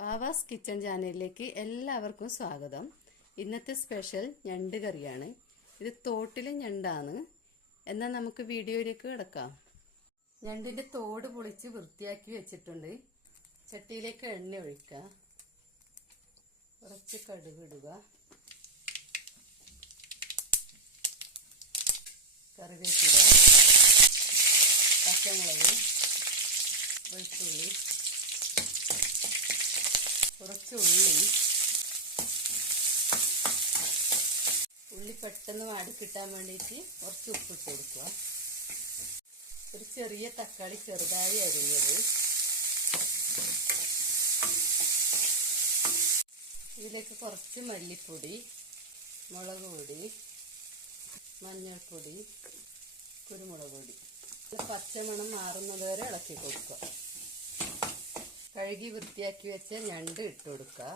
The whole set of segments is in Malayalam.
പാവാസ് കിച്ചൺ ചാനലിലേക്ക് എല്ലാവർക്കും സ്വാഗതം. ഇന്നത്തെ സ്പെഷ്യൽ ഞണ്ട് കറിയാണ്. ഇത് തോട്ടിലെ ഞണ്ടാണ്. എന്നാൽ നമുക്ക് വീഡിയോയിലേക്ക് കിടക്കാം. ഞണ്ടിന്റെ തോട് പൊളിച്ച് വൃത്തിയാക്കി വെച്ചിട്ടുണ്ട്. ചട്ടിയിലേക്ക് എണ്ണ ഒഴിക്കുക, കുറച്ച് കടുക് ഇടുക, കറിവേപ്പില, പച്ചമുളക്, വെളുത്തുള്ളി, കുറച്ച് ഉള്ളി പെട്ടെന്ന് വാടിക്കിട്ടാൻ വേണ്ടിയിട്ട് കുറച്ച് ഉപ്പിട്ട് കൊടുക്കുക. ഒരു ചെറിയ തക്കാളി ചെറുതായി അരിഞ്ഞത്, ഇതിലേക്ക് കുറച്ച് മല്ലിപ്പൊടി, മുളക് പൊടി, മഞ്ഞൾപ്പൊടി, കുരുമുളക് പൊടി, പച്ചമണം മാറുന്നത് വരെ ഇളക്കി കൊടുക്കുക. കഴുകി വൃത്തിയാക്കി വെച്ച ഞണ്ട് ഇട്ട് കൊടുക്കുക.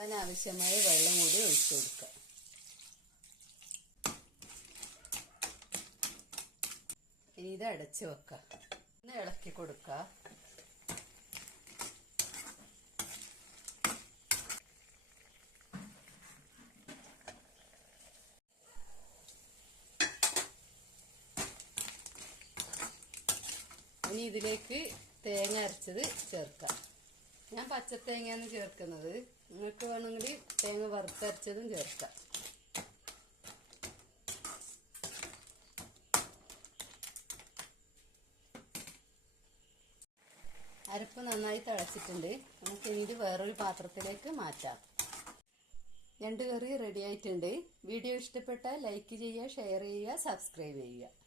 അതിനാവശ്യമായ വെള്ളം കൂടി ഒഴിച്ചു കൊടുക്കുക. ഇനി ഇത് അടച്ചു വെക്കുക. ഒന്ന് ഇളക്കി കൊടുക്കുക. ഇനി ഇതിലേക്ക് തേങ്ങ അരച്ചത് ചേർക്കാം. ഞാൻ പച്ചത്തേങ്ങയാണ് ചേർക്കുന്നത്. നിങ്ങൾക്ക് വേണമെങ്കിൽ തേങ്ങ വറുത്തരച്ചതും ചേർക്കാം. അരപ്പ് നന്നായി തിളച്ചിട്ടുണ്ട്. നമുക്ക് ഇനി ഇത് വേറൊരു പാത്രത്തിലേക്ക് മാറ്റാം. ഞണ്ട് കറി റെഡി ആയിട്ടുണ്ട്. വീഡിയോ ഇഷ്ടപ്പെട്ടാൽ ലൈക്ക് ചെയ്യുക, ഷെയർ ചെയ്യുക, സബ്സ്ക്രൈബ് ചെയ്യുക.